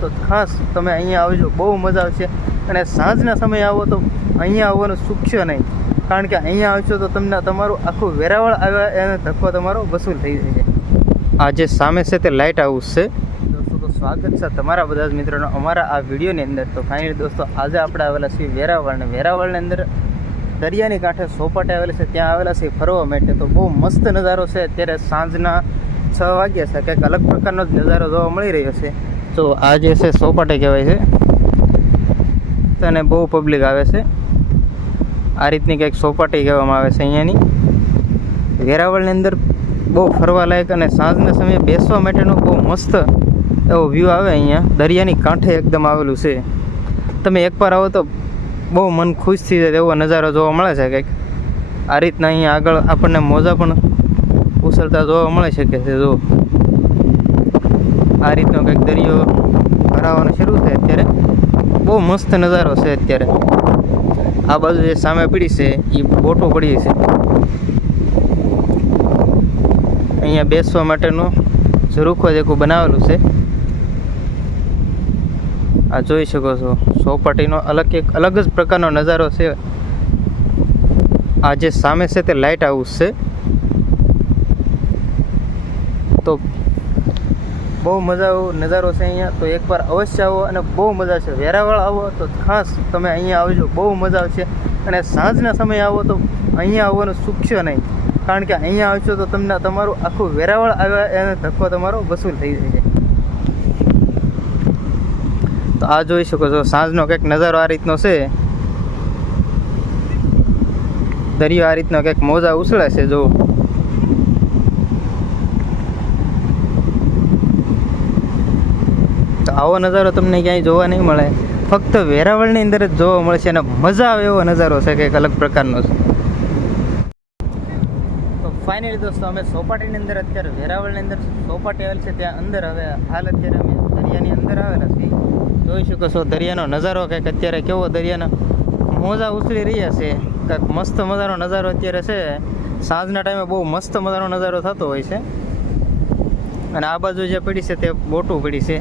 તો ખાસ તમે અહીંયા આવજો, બહુ મજા આવશે. અને સાંજના સમયે આવો તો અહીંયા આવવાનું ચૂકશો નહીં, કારણ કે અહીંયા આવશો તો તમને તમારું આખું વેરાવળ આવ્યા એને ધક્કો તમારો વસૂલ થઈ જશે. આ જે સામે છે તે લાઇટ હાઉસ છે દોસ્તો. તો સ્વાગત છે તમારા બધા જ મિત્રોનો અમારા આ વિડીયોની અંદર. તો ફાઇનલી દોસ્તો આજે આપણે આવેલા છીએ વેરાવળ, ને વેરાવળની અંદર દરિયાની કાંઠે સોપાટે આવેલી છે, ત્યાં આવેલા છે ફરવા માટે. તો બહુ મસ્ત નજારો છે. અત્યારે સાંજના 6 વાગ્યા છે, કંઈક અલગ પ્રકારનો જ નજારો જોવા મળી રહ્યો છે. તો આ જે છે સોપાટે કહેવાય છે, અને બહુ પબ્લિક આવે છે. આ રીતની કંઈક સોપાટી કહેવામાં આવે છે અહીંયાની. વેરાવળની અંદર બહુ ફરવા લાયક અને સાંજના સમયે બેસવા માટેનો બહુ મસ્ત એવો વ્યૂ આવે. અહીંયા દરિયાની કાંઠે એકદમ આવેલું છે. તમે એકવાર આવો તો બહુ મન ખુશ થઈ જાય એવો નજારો જોવા મળે છે. કંઈક આ રીતના અહીંયા આગળ આપણને મોજા પણ ઉછળતા જોવા મળે છે. કે જો આ રીતનો કંઈક દરિયો ભરાવાનો શરૂ થાય અત્યારે. બહુ મસ્ત નજારો છે અત્યારે. આ બાજુ જે સામે પડી છે એ બોટો પડી છે. અહીંયા બેસવા માટેનું ઝરૂખો જેવું બનાવેલું છે. આ જોઈ શકો છો ચોપાટીનો એક અલગ જ પ્રકારનો નજારો છે. આ જે સામે છે તે લાઇટ હાઉસ છે. તો બહુ મજા આવો નજારો છે અહીંયા. તો એકવાર અવશ્ય આવો અને બહુ મજા છે. વેરાવળ આવો તો ખાસ તમે અહીંયા આવજો, બહુ મજા આવશે. અને સાંજના સમયે આવો તો અહીંયા આવવાનું ચૂકશો નહીં, કારણ કે અહીંયા આવશો તો તમને તમારું આખું વેરાવળ આવ્યા એને ધક્કો તમારો વસૂલ થઈ જશે. તો આ જોઈ શકો છો સાંજનો કંઈક નજારો આ રીતનો છે. દરિયો આ રીતનો કંઈક મોજા ઉછળે છે. જો તો આવો નજારો તમને ક્યાંય જોવા નહીં મળે, ફક્ત વેરાવળની અંદર જ જોવા મળશે. અને મજા આવે એવો નજારો છે, કંઈક અલગ પ્રકારનો છે. તો ફાઇનલી દોસ્તો અમે ચોપાટીની અંદર અત્યારે વેરાવળની અંદર ચોપાટી આવેલ છે, ત્યાં અંદર હવે હાલ અત્યારે અમે દરિયાની અંદર આવેલા છીએ. જોઈ શકો છો દરિયાનો નજારો કંઈક અત્યારે કેવો દરિયાના મોજા ઉછળી રહ્યા છે. કંઈક મસ્ત મજાનો નજારો અત્યારે છે. સાંજના ટાઈમે બહુ મસ્ત મજાનો નજારો થતો હોય છે. અને આ બાજુ જે પડી છે તે બોટું પડી છે,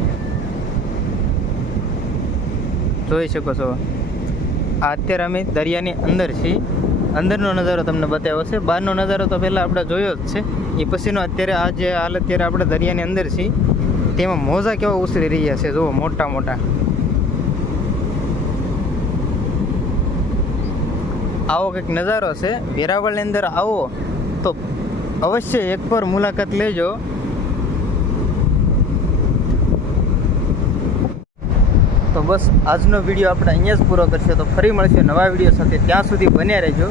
જોઈ શકો છો. આ અત્યારે અમે દરિયાની અંદર છીએ. અંદરનો નજારો તમને બતાવ્યો છે. બહારનો નજારો તો પહેલાં આપણે જોયો જ છે. એ પછીનો અત્યારે આ જે હાલ અત્યારે આપણે દરિયાની અંદર છીએ તેમાં મોજા કેવા ઉછળી રહ્યા છે. જુઓ મોટા મોટા. આવો કંઈક નજારો છે. વેરાવળની અંદર આવો તો અવશ્ય એકવાર મુલાકાત લેજો. તો બસ આજનો વિડીયો આપણે અહીંયા જ પૂરો કરશે. તો ફરી મળશે નવા વિડીયો સાથે. ત્યાં સુધી બન્યા રહેજો.